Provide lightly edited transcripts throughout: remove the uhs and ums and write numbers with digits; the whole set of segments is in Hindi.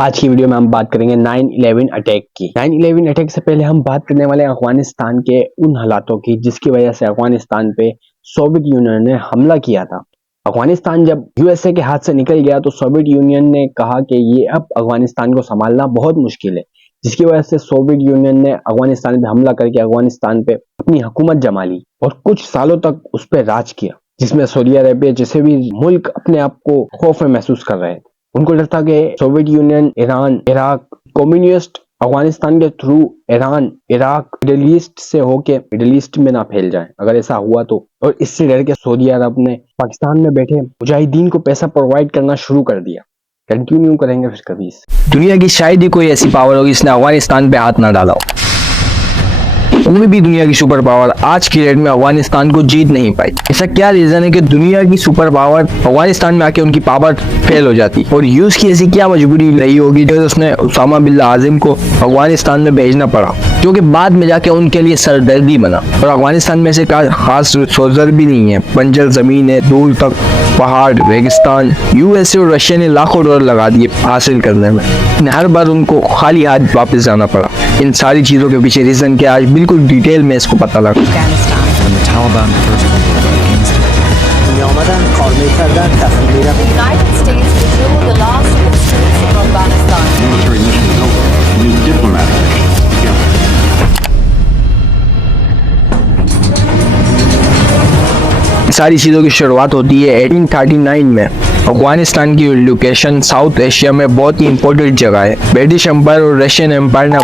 आज की वीडियो में हम बात करेंगे 9/11 अटैक की। 9/11 अटैक से पहले हम बात करने वाले अफगानिस्तान के उन हालातों की जिसकी वजह से अफगानिस्तान पे सोवियत यूनियन ने हमला किया था। अफगानिस्तान जब यूएसए के हाथ से निकल गया तो सोवियत यूनियन ने कहा कि ये अब अफगानिस्तान को संभालना बहुत मुश्किल है, जिसकी वजह से सोवियत यूनियन ने अफगानिस्तान पे हमला करके अफगानिस्तान पे अपनी हुकूमत जमा ली और कुछ सालों तक उस पर राज किया, जिसमें सऊदी अरेबिया जैसे भी मुल्क अपने आप को खौफ में महसूस कर रहे थे। उनको डर था कि Soviet Union, Iran, Iraq, communist Afghanistan के through Iran, Iraq, middle east से होके मिडिल ईस्ट में ना फैल जाए अगर ऐसा हुआ तो। और इससे डर के सऊदी अरब ने पाकिस्तान में बैठे मुजाहिदीन को पैसा प्रोवाइड करना शुरू कर दिया। कंटिन्यू करेंगे फिर कभी। दुनिया की शायद ही कोई ऐसी पावर होगी जिसने अफगानिस्तान पे हाथ ना डाला हो। कोई भी दुनिया की सुपर पावर आज की डेट में अफगानिस्तान को जीत नहीं पाई। ऐसा क्या रीजन है कि दुनिया की सुपर पावर अफगानिस्तान में आके उनकी पावर फेल हो जाती, और यूएस की ऐसी क्या मजबूरी रही होगी जो उसने उसामा बिन आजिम को अफगानिस्तान में भेजना पड़ा, जो कि बाद में जाके उनके लिए सरदर्दी बना। और अफगानिस्तान में से खास सोजर भी नहीं है, बंजर जमीन है, दूर तक पहाड़, रेगिस्तान। यूएसए और रशिया ने लाखों डॉलर लगा दिए हासिल करने में, हर बार उनको खाली हाथ वापस जाना पड़ा। इन सारी चीजों के पीछे रीजन क्या, आज बिल्कुल डिटेल में इसको पता लगा। सारी चीज़ों की शुरुआत होती है 1839 में। अफगानिस्तान की लोकेशन साउथ एशिया में बहुत ही इंपॉर्टेंट जगह है। ब्रिटिश एम्पायर और रशियन एम्पायर ने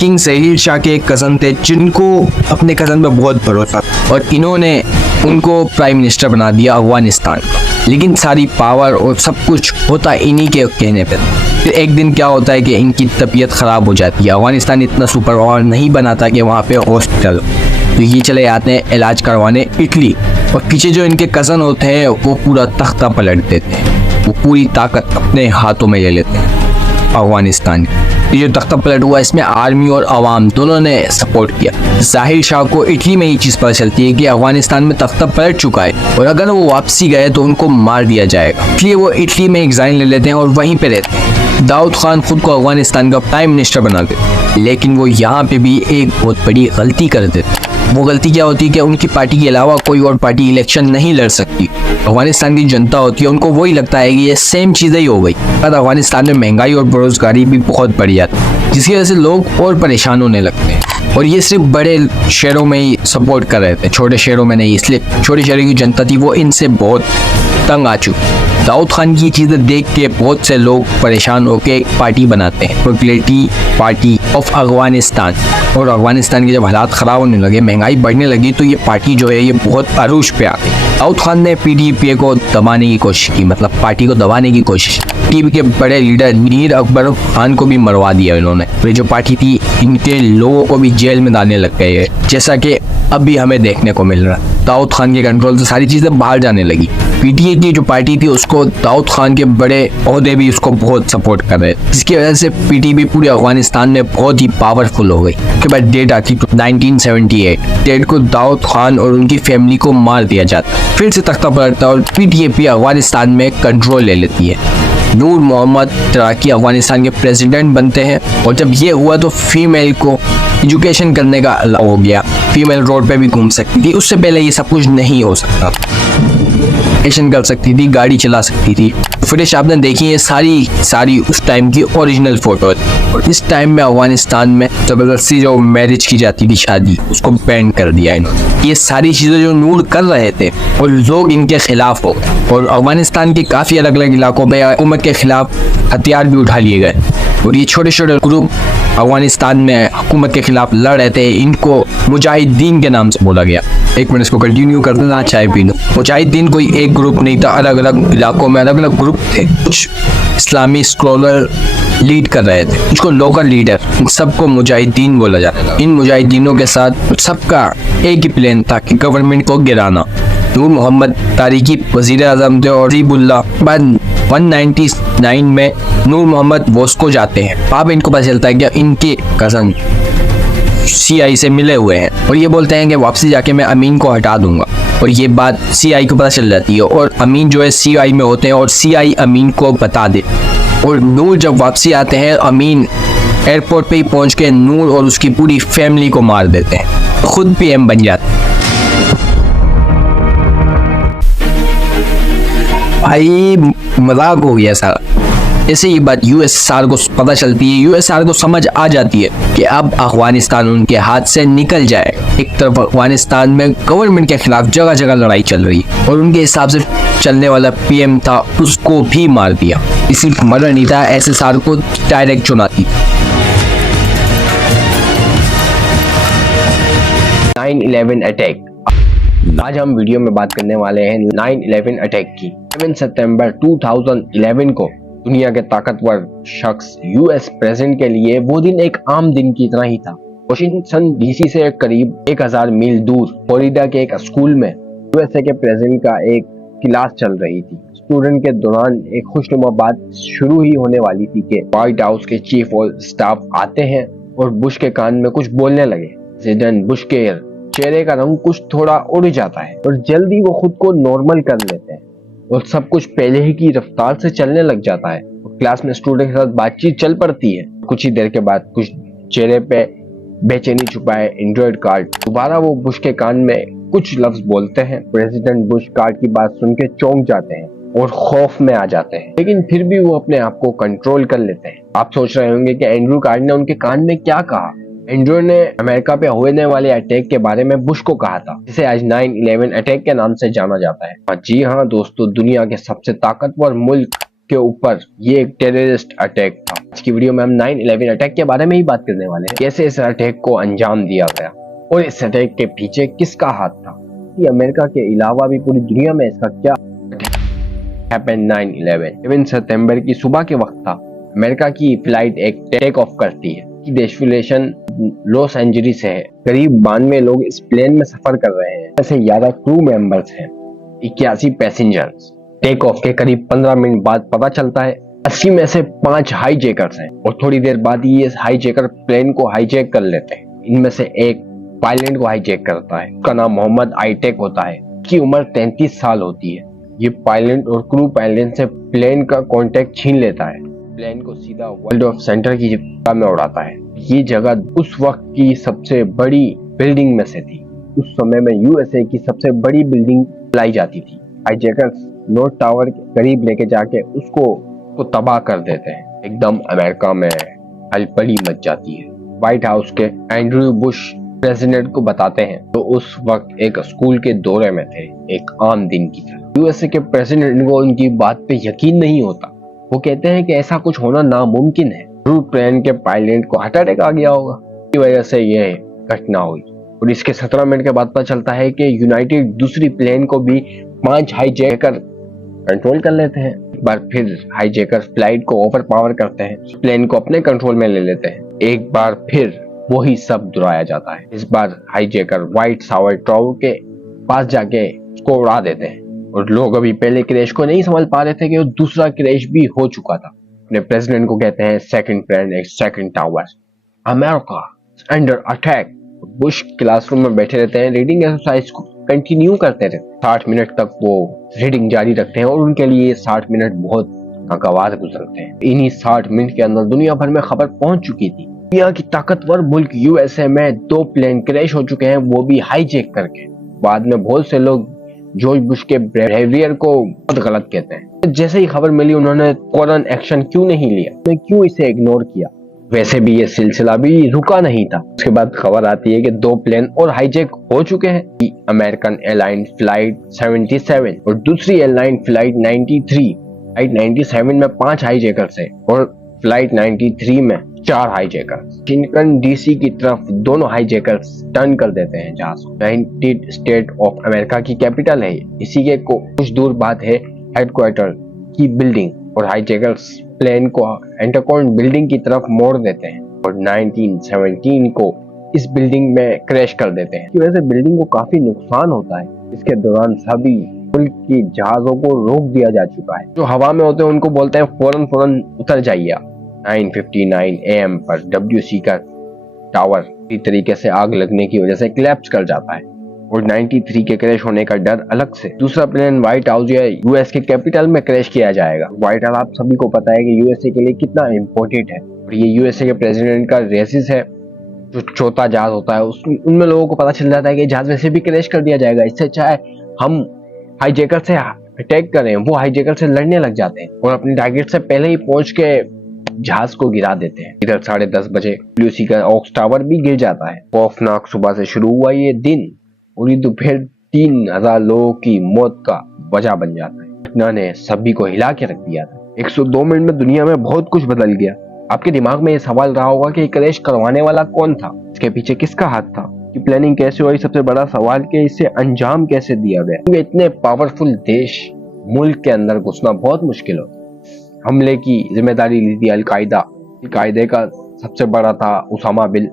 किंग जहीर शाह के एक कज़न थे जिनको अपने कज़न पे बहुत भरोसा था, और इन्होंने उनको प्राइम मिनिस्टर बना दिया अफगानिस्तान। लेकिन सारी पावर और सब कुछ होता इन्हीं के कहने पे। फिर एक दिन क्या होता है कि इनकी तबीयत ख़राब हो जाती है। अफगानिस्तान इतना सुपर पावर नहीं बना था कि वहाँ पे हॉस्पिटल, तो ये चले आते हैं इलाज करवाने इटली, और पीछे जो इनके कज़न होते हैं वो पूरा तख्ता पलट देते हैं, वो पूरी ताकत अपने हाथों में ले लेते हैं अफगानिस्तान। ये जो तख्ता पलट हुआ इसमें आर्मी और आवाम दोनों ने सपोर्ट किया। जाहिर शाह को इटली में ये चीज़ पता चलती है कि अफगानिस्तान में तख्ता पलट चुका है और अगर वो वापसी गए तो उनको मार दिया जाएगा, इसलिए वो इटली में एग्जाइन ले लेते हैं और वहीं पे रहते हैं। दाऊद खान खुद को अफगानिस्तान का प्राइम मिनिस्टर बना देते, लेकिन वो यहाँ पे भी एक बहुत बड़ी गलती कर देते। वो गलती क्या होती है कि उनकी पार्टी के अलावा कोई और पार्टी इलेक्शन नहीं लड़ सकती। अफगानिस्तान की जनता होती है, उनको वही लगता है कि ये सेम चीज़ें ही हो गई। पर अफगानिस्तान में महंगाई और बेरोजगारी भी बहुत बढ़ जाती है, जिसकी वजह से लोग और परेशान होने लगते हैं। और ये सिर्फ बड़े शहरों में ही सपोर्ट कर रहे थे, छोटे शहरों में नहीं। इसलिए छोटे शहरों की जनता थी वो इनसे बहुत तंग आ चुकी। दाऊद खान की चीज़ें देख के बहुत से लोग परेशान होकर एक पार्टी बनाते हैं, पॉपुलरिटी पार्टी ऑफ अफगानिस्तान। और अफगानिस्तान के जब हालात ख़राब होने लगे, महंगाई बढ़ने लगी, तो ये पार्टी जो है ये बहुत अरूज पे आ गई। दाऊद खान ने पीडीपी को दबाने की कोशिश की, मतलब पार्टी को दबाने की कोशिश। पीडीपी के बड़े लीडर मीर अकबर खान को भी मरवा दिया इन्होंने। ये जो पार्टी थी इनके लोगों को भी जेल में डालने लग गए, जैसा कि अभी हमें देखने को मिल रहा है। दाऊद खान के कंट्रोल से सारी चीज़ें बाहर जाने लगी। पीटीए की जो पार्टी थी उसको दाऊद खान के बड़े ओहदे भी उसको बहुत सपोर्ट कर रहे थे, जिसकी वजह से पीटीपी पूरे अफगानिस्तान में बहुत ही पावरफुल हो गई। उसके बाद डेट आती 1978। डेट को दाऊद खान और उनकी फैमिली को मार दिया जाता है, फिर से तख्ता पलटता है और पीटीपी अफगानिस्तान में कंट्रोल ले लेती है। नूर मोहम्मद तराकी अफगानिस्तान के प्रेसिडेंट बनते हैं, और जब ये हुआ तो फीमेल को एजुकेशन करने का अलाउ हो गया। फीमेल रोड पे भी घूम सकती थी, उससे पहले ये सब कुछ नहीं हो सकता। एजुकेशन कर सकती थी, गाड़ी चला सकती थी। फुटेज आपने देखी है, सारी उस टाइम की ओरिजिनल फोटो। और इस टाइम में अफगानिस्तान में जबरदस्ती जो मैरिज की जाती थी, शादी, उसको बैन कर दिया इन्होंने। ये सारी चीज़ें जो नूर कर रहे थे और लोग इनके खिलाफ हो गए, और अफगानिस्तान के काफ़ी अलग अलग इलाकों में हुकूमत के खिलाफ हथियार भी उठा लिए गए। और ये छोटे छोटे ग्रुप अफगानिस्तान में हुकूमत के खिलाफ लड़ रहे थे, इनको मुजाहिदीन के नाम से बोला गया। एक मिनट इसको कंटिन्यू कर देना, चाय पी लो। मुजाहिदीन कोई एक ग्रुप नहीं था, अलग अलग इलाकों में अलग अलग ग्रुप थे। कुछ इस्लामी स्कॉलर लीड कर रहे थे, कुछ लोकल लीडर, सबको मुजाहिदीन बोला जाता था। इन मुजाहिदीनों के साथ सबका एक ही प्लान था कि गवर्नमेंट को गिराना। नूर मोहम्मद तारिकी वजीर आज़म थे, और हबीबुल्लाह बाद 199 में नूर मोहम्मद मॉस्को जाते हैं। वहाँ पे इनको पता चलता है कि इनके कज़न सीआई से मिले हुए हैं, और ये बोलते हैं कि वापसी जाके मैं अमीन को हटा दूंगा। और ये बात सीआई को पता चल जाती है, और अमीन जो है सीआई में होते हैं, और सीआई अमीन को बता दे और नूर जब वापसी आते हैं, अमीन एयरपोर्ट पे ही पहुंच के नूर और उसकी पूरी फैमिली को मार देते हैं, खुद पीएम बन जाते हैं। भाई मजाक हो गया सारा। ऐसे ये बात यूएसआर को पता चलती है, यूएसआर को समझ आ जाती है कि अब अफगानिस्तान उनके हाथ से निकल जाए। एक तरफ अफगानिस्तान में गवर्नमेंट के खिलाफ जगह जगह लड़ाई चल रही है और उनके हिसाब से चलने वाला पीएम था, उसको भी मार दिया। सिर्फ मर्डर नहीं था, एसएसआर को डायरेक्ट चुना दी। 9/11 अटैक। आज हम वीडियो में बात करने वाले हैं 9/11 अटैक की। 7 सितंबर 2011 को दुनिया के ताकतवर शख्स यूएस प्रेसिडेंट के लिए वो दिन एक आम दिन की तरह ही था। वाशिंगटन डीसी से करीब 1000 मील दूर फ्लोरिडा के एक स्कूल में यूएसए के प्रेसिडेंट का एक क्लास चल रही थी। स्टूडेंट के दौरान एक खुशनुमा बात शुरू ही होने वाली थी कि व्हाइट हाउस के चीफ और स्टाफ आते हैं और बुश के कान में कुछ बोलने लगे। प्रेसिडेंट बुश के चेहरे का रंग कुछ थोड़ा उड़ जाता है और जल्दी वो खुद को नॉर्मल कर लेते हैं और सब कुछ पहले ही की रफ्तार से चलने लग जाता है। क्लास में स्टूडेंट के साथ बातचीत चल पड़ती है। कुछ ही देर के बाद कुछ चेहरे पे बेचैनी छुपाए एंड्रॉइड कार्ड दोबारा वो बुश के कान में कुछ लफ्ज बोलते हैं। प्रेसिडेंट बुश कार्ड की बात सुन के चौंक जाते हैं और खौफ में आ जाते हैं, लेकिन फिर भी वो अपने आप को कंट्रोल कर लेते हैं। आप सोच रहे होंगे कि एंड्रू कार्ड ने उनके कान में क्या कहा। एंड्रू ने अमेरिका पे होने वाले अटैक के बारे में बुश को कहा था, जिसे आज 9/11 अटैक के नाम से जाना जाता है। जी हाँ दोस्तों, दुनिया के सबसे ताकतवर मुल्क के ऊपर ये एक टेररिस्ट अटैक था। आज की वीडियो में हम 9/11 अटैक के बारे में ही बात करने वाले हैं, कैसे इस अटैक को अंजाम दिया गया और इस अटैक के पीछे किसका हाथ था। कि अमेरिका के अलावा भी पूरी दुनिया में इसका क्या हैपेंड। 9/11 सितंबर की सुबह के वक्त था। अमेरिका की फ्लाइट एक टेक ऑफ करती है। डेस्टिनेशन लॉस एंजलिस है। करीब 92 लोग इस प्लेन में सफर कर रहे हैं। ऐसे 11 क्रू मेंबर्स हैं, 81 पैसेंजर्स। टेक ऑफ के करीब 15 मिनट बाद पता चलता है 80 में से 5 हाईजैकर्स हैं और थोड़ी देर बाद ये हाईजैकर प्लेन को हाईजैक कर लेते हैं। इनमें से एक पायलट को हाईजैक करता है। उसका नाम मोहम्मद आईटेक होता है। उसकी उम्र 33 साल होती है। ये पायलट और क्रू पायलट से प्लेन का कांटेक्ट छीन लेता है। प्लेन को सीधा वर्ल्ड ऑफ सेंटर की जगह में उड़ाता है। ये जगह उस वक्त की सबसे बड़ी बिल्डिंग में से थी। उस समय में यूएसए की सबसे बड़ी बिल्डिंग लाई जाती थी। हाईजैकर्स नॉर्थ टावर के करीब लेके जाके उसको तबाह कर देते हैं। एकदम अमेरिका में हलचल मच जाती है। व्हाइट हाउस के एंड्रू बुश प्रेसिडेंट को बताते हैं तो उस वक्त एक स्कूल के दौरे में थे, एक आम दिन की तरह। यूएसए के प्रेसिडेंट को उनकी बात पे यकीन नहीं होता। वो कहते हैं कि ऐसा कुछ होना नामुमकिन है। प्लेन के पायलट को हार्ट अटैक आ गया होगा, इसी वजह से ये घटना हुई। और इसके 17 मिनट के बाद पता चलता है कि यूनाइटेड दूसरी प्लेन को भी 5 हाईजैकर कंट्रोल कर लेते हैं। एक बार फिर हाईजैकर फ्लाइट को ओवर पावर करते हैं, प्लेन को अपने कंट्रोल में ले लेते हैं। एक बार फिर वही सब दोहराया जाता है। इस बार हाईजैकर व्हाइट सावर टावर के पास जाके उसको उड़ा देते हैं और लोग अभी पहले क्रैश को नहीं समझ पा रहे थे कि वो दूसरा क्रैश भी हो चुका था। अपने प्रेसिडेंट को कहते हैं सेकंड प्लेन एक second tower, America under attack. Bush classroom में बैठे रहते हैं, रीडिंग एक्सरसाइज को कंटिन्यू करते रहते हैं। 60 मिनट तक वो रीडिंग जारी रखते हैं और उनके लिए 60 मिनट बहुत नागवार गुजरते हैं। इन्हीं 60 मिनट के अंदर दुनिया भर में खबर पहुंच चुकी थी। दुनिया की ताकतवर मुल्क यूएसए में 2 प्लेन क्रैश हो चुके हैं, वो भी हाईजैक करके। बाद में बहुत से लोग जॉर्ज बुश के बिहेवियर को बहुत गलत कहते हैं। जैसे ही खबर मिली उन्होंने फौरन एक्शन क्यों नहीं लिया, क्यों इसे इग्नोर किया। वैसे भी ये सिलसिला भी रुका नहीं था। उसके बाद खबर आती है कि 2 प्लेन और हाईजैक हो चुके हैं। अमेरिकन एयरलाइन फ्लाइट 77 और दूसरी एयरलाइन फ्लाइट 93। फ्लाइट 97 में 5 हाईजैकर्स है और फ्लाइट 93 में 4 हाईजैकर्स। वाशिंगटन डीसी की तरफ दोनों हाईजैकर्स टर्न कर देते हैं जहाज। यूनाइटेड स्टेट ऑफ अमेरिका की कैपिटल है। इसी के कुछ दूर बाद है हेडक्वार्टर की बिल्डिंग और हाईजैकर्स प्लेन को एंटरकॉन बिल्डिंग की तरफ मोड़ देते हैं और 1917 को इस बिल्डिंग में क्रैश कर देते हैं। इस वजह से बिल्डिंग को काफी नुकसान होता है। इसके दौरान सभी मुल्क की जहाजों को रोक दिया जा चुका है। जो हवा में होते हैं उनको बोलते हैं फौरन उतर जाइए। 9:59 AM पर WC का टावर इस तरीके से आग लगने की वजह से कोलैप्स कर जाता है। और 93 के क्रैश होने का डर अलग से। दूसरा प्लेन व्हाइट हाउस या यूएस के कैपिटल में क्रैश किया जाएगा। व्हाइट हाउस आप सभी को पता है कि यूएसए के लिए कितना इम्पोर्टेंट है और ये यूएसए के प्रेसिडेंट का रेसिस है जो चौथा जहाज होता है। उनमें लोगों को पता चल जाता है कि जहाज वैसे भी क्रैश कर दिया जाएगा, इससे अच्छा है हम हाईजैकर से अटैक करें। वो हाईजैकर से लड़ने लग जाते हैं और अपने टारगेट से पहले ही पहुंच के जहाज को गिरा देते हैं। इधर 10:30 बजे ल्यूसी का ऑक्स टावर भी गिर जाता है। खौफनाक सुबह से शुरू हुआ ये दिन और ये दोपहर 3000 लोगों की मौत का वजह बन जाता है। घटना ने सभी को हिला के रख दिया था। 102 मिनट में दुनिया में बहुत कुछ बदल गया। आपके दिमाग में ये सवाल रहा होगा कि क्रैश करवाने वाला कौन था, इसके पीछे किसका हाथ था, कि प्लानिंग कैसे हुई। सबसे बड़ा सवाल कि इसे अंजाम कैसे दिया गया, क्योंकि इतने पावरफुल देश मुल्क के अंदर घुसना बहुत मुश्किल होता। हमले की जिम्मेदारी ली थी अलकायदा का सबसे बड़ा था उसामा बिन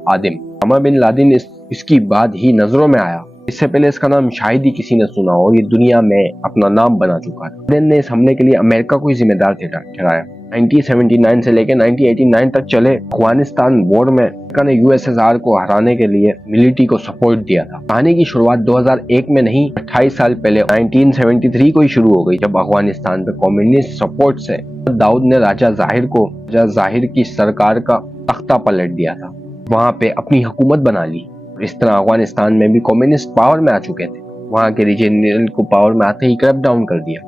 लादेन। इसकी बाद ही नजरों में आया। इससे पहले इसका नाम शायद ही किसी ने सुना और ये दुनिया में अपना नाम बना चुका था। लादेन ने इस हमले के लिए अमेरिका को ही जिम्मेदार ठहराया। 1979 से लेकर 1989 तक चले अफगानिस्तान वॉर में अमेरिका ने यूएसएसआर को हराने के लिए मिलिट्री को सपोर्ट दिया था। कहानी की शुरुआत 2001 में नहीं, 28 साल पहले 1973 को ही शुरू हो गई, जब अफगानिस्तान पे कम्युनिस्ट सपोर्ट से दाऊद ने राजा जाहिर की सरकार का तख्ता पलट दिया था। वहां पे अपनी हुकूमत बना ली। इस तरह अफगानिस्तान में भी कम्युनिस्ट पावर में आ चुके थे। वहां के रीजनल को पावर में आते ही क्रैक डाउन कर दिया।